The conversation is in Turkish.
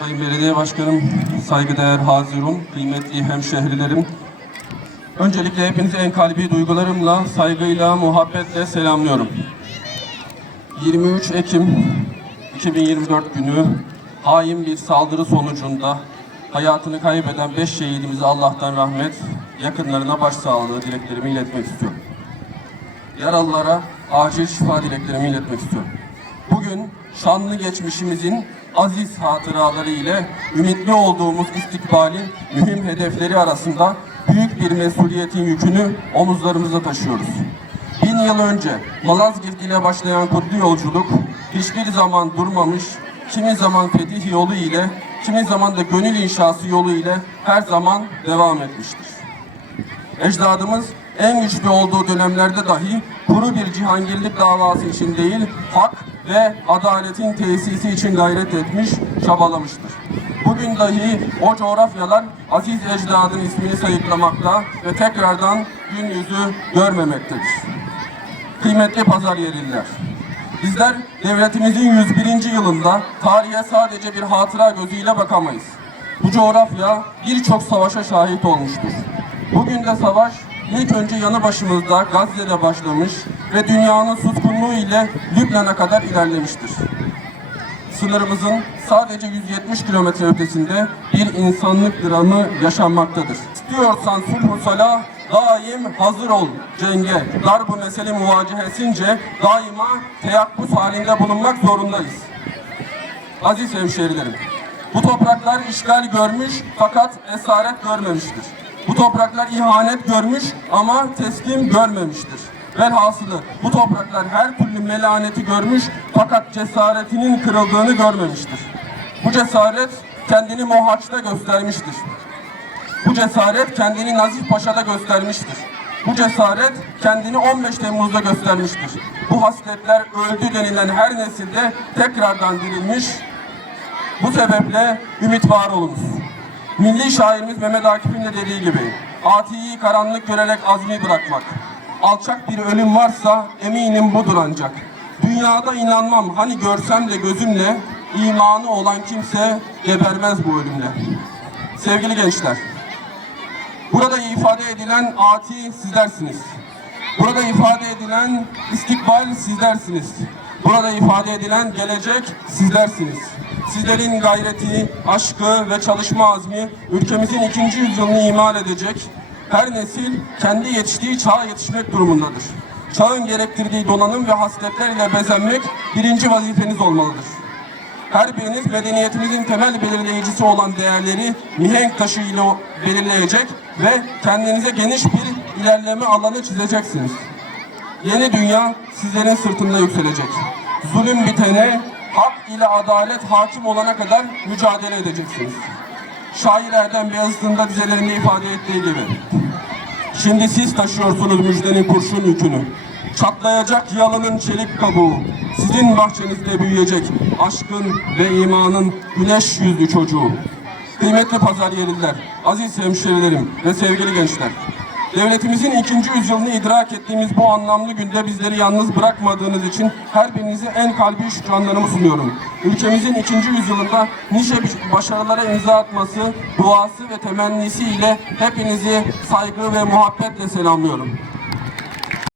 Sayın Belediye Başkanım, saygıdeğer Hazirun, kıymetli hemşehrilerim. Öncelikle hepinizi en kalbi duygularımla, saygıyla, muhabbetle selamlıyorum. 23 Ekim 2024 günü hain bir saldırı sonucunda hayatını kaybeden 5 şehidimize Allah'tan rahmet, yakınlarına başsağlığı dileklerimi iletmek istiyorum. Yaralılara acil şifa dileklerimi iletmek istiyorum. Bugün şanlı geçmişimizin aziz hatıraları ile ümitli olduğumuz istikbalin mühim hedefleri arasında büyük bir mesuliyetin yükünü omuzlarımızda taşıyoruz. Bin yıl önce Malazgirt ile başlayan kutlu yolculuk hiçbir zaman durmamış, kimi zaman fetih yolu ile, kimi zaman da gönül inşası yolu ile her zaman devam etmiştir. Ecdadımız en güçlü olduğu dönemlerde dahi kuru bir cihangirlik davası için değil, hak ve adaletin tesisi için gayret etmiş, çabalamıştır. Bugün dahi o coğrafyalar aziz ecdadın ismini sayıklamakta ve tekrardan gün yüzü görmemektedir. Kıymetli pazar yerliler, bizler devletimizin 101. yılında tarihe sadece bir hatıra gözüyle bakamayız. Bu coğrafya birçok savaşa şahit olmuştur. Bugün de savaş ilk önce yanı başımızda Gazze'de başlamış ve dünyanın suskunluğu ile Lübnan'a kadar ilerlemiştir. Sınırımızın sadece 170 kilometre ötesinde bir insanlık dramı yaşanmaktadır. İstiyorsan sulhu salah, daim hazır ol cenge. Darbu mesele muvacehesince daima teyakkuz halinde bulunmak zorundayız. Aziz hemşehrilerim, bu topraklar işgal görmüş fakat esaret görmemiştir. Bu topraklar ihanet görmüş ama teslim görmemiştir. Velhasılı bu topraklar her türlü melaneti görmüş fakat cesaretinin kırıldığını görmemiştir. Bu cesaret kendini Mohaç'ta göstermiştir. Bu cesaret kendini Nazif Paşa'da göstermiştir. Bu cesaret kendini 15 Temmuz'da göstermiştir. Bu hasletler öldü denilen her nesilde tekrardan dirilmiş. Bu sebeple ümit var olunuz. Milli şairimiz Mehmet Akif'in de dediği gibi Atiyi karanlık görerek azmi bırakmak. Alçak bir ölüm varsa eminim budur ancak. Dünyada inanmam hani görsem de gözümle imanı olan kimse gebermez bu ölümle. Sevgili gençler, Burada ifade edilen ati sizlersiniz. Burada ifade edilen istikbal sizlersiniz. Burada ifade edilen gelecek sizlersiniz. Sizlerin gayreti, aşkı ve çalışma azmi ülkemizin ikinci yüzyılını imal edecek. Her nesil kendi yetiştiği çağa yetişmek durumundadır. Çağın gerektirdiği donanım ve hasletlerle bezenmek birinci vazifeniz olmalıdır. Her biriniz medeniyetimizin temel belirleyicisi olan değerleri mihenk taşı ile belirleyecek ve kendinize geniş bir ilerleme alanı çizeceksiniz. Yeni dünya sizlerin sırtında yükselecek. Zulüm bitene, hak ile adalet hakim olana kadar mücadele edeceksiniz. Şair Erdem Beyazıt'ın da dizelerinde ifade ettiği gibi. Şimdi siz taşıyorsunuz müjdenin kurşun yükünü. Çatlayacak yalının çelik kabuğu. Sizin bahçenizde büyüyecek aşkın ve imanın güneş yüzlü çocuğu. Kıymetli pazar yerliler, aziz hemşehrilerim ve sevgili gençler. Devletimizin ikinci yüzyılını idrak ettiğimiz bu anlamlı günde bizleri yalnız bırakmadığınız için her birinize en kalbi şükranlarımı sunuyorum. Ülkemizin ikinci yüzyılında nice başarılara imza atması, duası ve temennisiyle hepinizi saygı ve muhabbetle selamlıyorum.